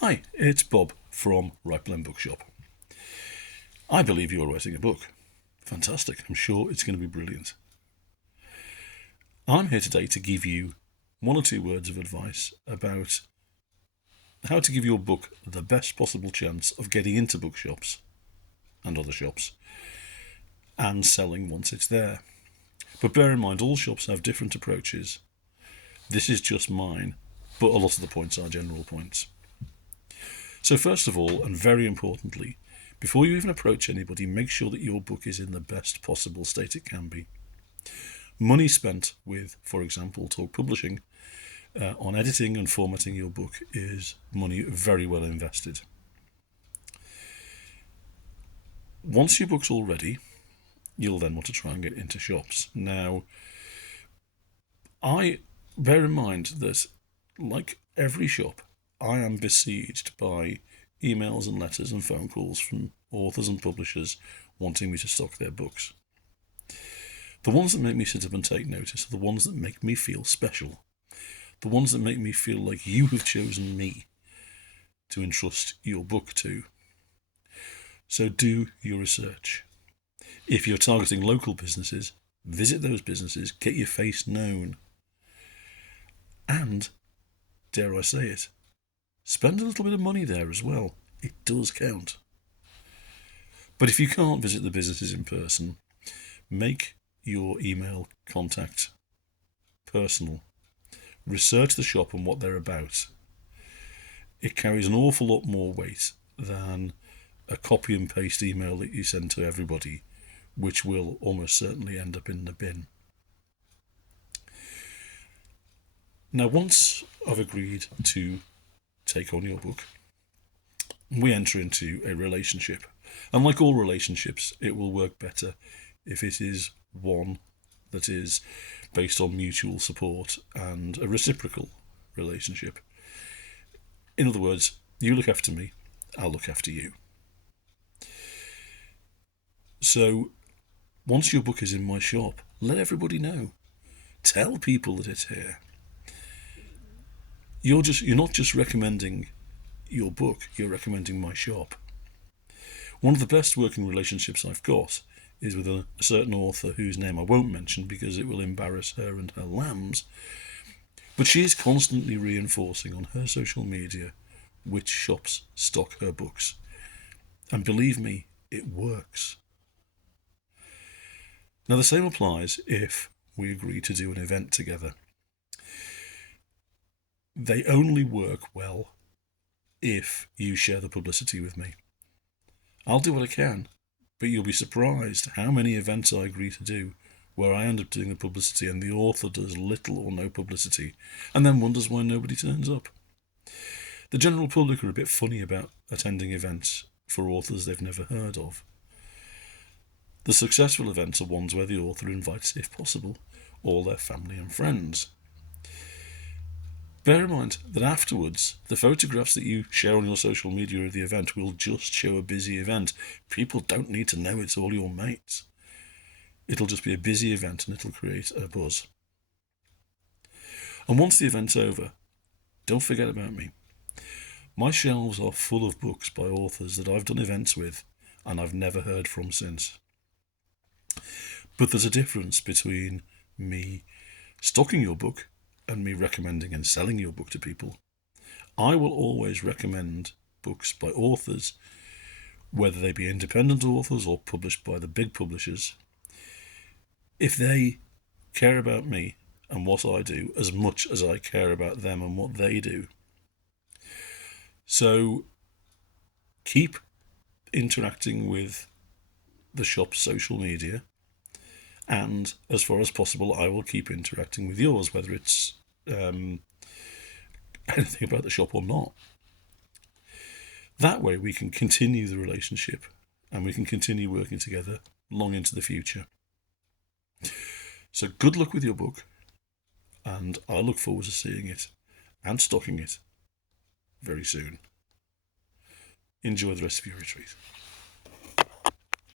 Hi, it's Bob from Right Blend Bookshop. I believe you're writing a book. Fantastic. I'm sure it's going to be brilliant. I'm here today to give you one or two words of advice about how to give your book the best possible chance of getting into bookshops and other shops and selling once it's there. But bear in mind, all shops have different approaches. This is just mine, but a lot of the points are general points. So first of all, and very importantly, before you even approach anybody, make sure that your book is in the best possible state it can be. Money spent with, for example, Talk Publishing on editing and formatting your book is money very well invested. Once your book's all ready, you'll then want to try and get into shops. Now, bear in mind that, like every shop, I am besieged by emails and letters and phone calls from authors and publishers wanting me to stock their books. The ones that make me sit up and take notice are the ones that make me feel special. The ones that make me feel like you have chosen me to entrust your book to. So do your research. If you're targeting local businesses, visit those businesses, get your face known. And, dare I say it, spend a little bit of money there as well. It does count. But if you can't visit the businesses in person, make your email contact personal. Research the shop and what they're about. It carries an awful lot more weight than a copy and paste email that you send to everybody, which will almost certainly end up in the bin. Now, once I've agreed to take on your book, we enter into a relationship. And like all relationships, it will work better if it is one that is based on mutual support and a reciprocal relationship. In other words, you look after me, I'll look after you. So, once your book is in my shop, let everybody know. Tell people that it's here. You're not just recommending your book, you're recommending my shop. One of the best working relationships I've got is with a certain author whose name I won't mention because it will embarrass her and her lambs. But she is constantly reinforcing on her social media which shops stock her books. And believe me, it works. Now, the same applies if we agree to do an event together. They only work well if you share the publicity with me. I'll do what I can, but you'll be surprised how many events I agree to do where I end up doing the publicity and the author does little or no publicity and then wonders why nobody turns up. The general public are a bit funny about attending events for authors they've never heard of. The successful events are ones where the author invites, if possible, all their family and friends. Bear in mind that afterwards, the photographs that you share on your social media of the event will just show a busy event. People don't need to know it's all your mates. It'll just be a busy event and it'll create a buzz. And once the event's over, don't forget about me. My shelves are full of books by authors that I've done events with and I've never heard from since. But there's a difference between me stocking your book and me recommending and selling your book to people. I will always recommend books by authors, whether they be independent authors or published by the big publishers, if they care about me and what I do as much as I care about them and what they do. So keep interacting with the shop's social media, and as far as possible I will keep interacting with yours, whether it's anything about the shop or not. That way we can continue the relationship and we can continue working together long into the future. So good luck with your book, and I look forward to seeing it and stocking it very soon. Enjoy the rest of your retreat.